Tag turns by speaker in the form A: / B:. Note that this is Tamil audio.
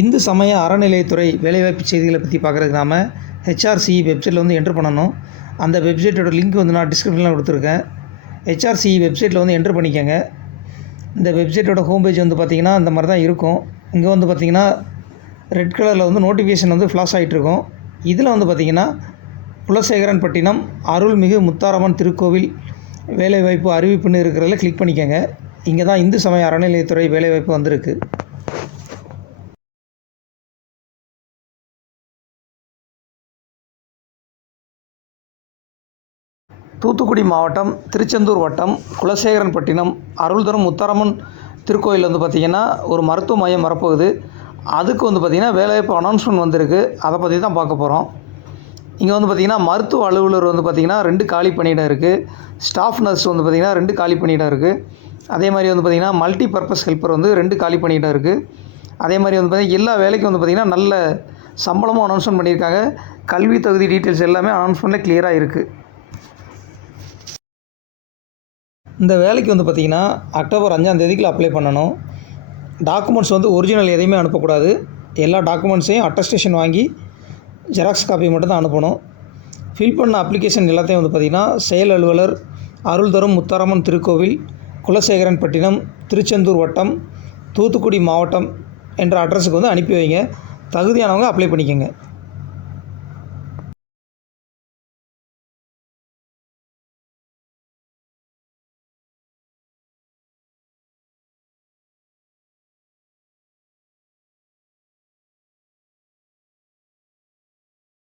A: இந்து சமய அறநிலையத்துறை வேலைவாய்ப்பு செய்திகளை பற்றி பார்க்குறதுக்கு நாம் ஹெச்ஆர்சி வெப்சைட்டில் வந்து என்ட்ரு பண்ணணும். அந்த வெப்சைட்டோட லிங்க் வந்து நான் டிஸ்கிரிப்ஷனில் கொடுத்துருக்கேன். ஹெச்ஆர்சி வெப்சைட்டில் வந்து என்ட்ரு பண்ணிக்கோங்க. இந்த வெப்சைட்டோட ஹோம் பேஜ் வந்து பார்த்திங்கன்னா இந்த மாதிரி தான் இருக்கும். இங்கே வந்து பார்த்திங்கன்னா ரெட் கலரில் வந்து நோட்டிஃபிகேஷன் வந்து ஃப்ளாஷ் ஆகிட்ருக்கும் இதில் வந்து பார்த்திங்கன்னா குலசேகரன்பட்டினம் அருள்மிகு முத்தாரம்மன் திருக்கோவில் வேலைவாய்ப்பு அறிவிப்புன்னு இருக்கிறதில் கிளிக் பண்ணிக்கோங்க. இங்கே தான் இந்து சமய அறநிலையத்துறை வேலைவாய்ப்பு வந்திருக்கு. தூத்துக்குடி மாவட்டம் திருச்செந்தூர் வட்டம் குலசேகரன்பட்டினம் அருள்தரும் முத்தாரம்மன் திருக்கோயில் வந்து பார்த்திங்கன்னா ஒரு மருத்துவ மையம் வரப்போகுது. அதுக்கு வந்து பார்த்திங்கன்னா வேலைவாய்ப்பு அனௌன்ஸ்மெண்ட் வந்திருக்கு. அதை பற்றி தான் பார்க்க போகிறோம் இங்கே வந்து பார்த்திங்கன்னா மருத்துவ அலுவலர் வந்து பார்த்திங்கன்னா ரெண்டு காலி பணியிடம் இருக்குது ஸ்டாஃப் நர்ஸ் வந்து பார்த்திங்கன்னா ரெண்டு காலி பணியிடம் இருக்குது அதே மாதிரி வந்து பார்த்திங்கன்னா மல்டி பர்பஸ் ஹெல்ப்பர் வந்து ரெண்டு காலி பணியிடம் இருக்குது அதே மாதிரி வந்து பார்த்திங்கன்னா எல்லா வேலைக்கும் வந்து பார்த்திங்கன்னா நல்ல சம்பளமும் அனௌன்ஸ்மெண்ட் பண்ணியிருக்காங்க. கல்வி தகுதி டீட்டெயில்ஸ் எல்லாமே அனௌன்ஸ்மெண்ட்டில் கிளியராக இருக்குது இந்த வேலைக்கு வந்து பார்த்திங்கன்னா அக்டோபர் அஞ்சாம் தேதிக்குள்ள அப்ளை பண்ணணும். டாக்குமெண்ட்ஸ் வந்து ஒரிஜினல் எதையுமே அனுப்பக்கூடாது. எல்லா டாக்குமெண்ட்ஸையும் அட்டஸ்டேஷன் வாங்கி ஜெராக்ஸ் காப்பி மட்டும் தான் அனுப்பணும். ஃபில் பண்ண அப்ளிகேஷன் எல்லாத்தையும் வந்து பார்த்திங்கன்னா செயல் அலுவலர் அருள் தரும் முத்தாரம்மன் திருக்கோவில் குலசேகரன்பட்டினம் திருச்செந்தூர் வட்டம் தூத்துக்குடி மாவட்டம் என்ற அட்ரஸுக்கு வந்து அனுப்பி வைங்க. தகுதியானவங்க அப்ளை பண்ணிக்கோங்க.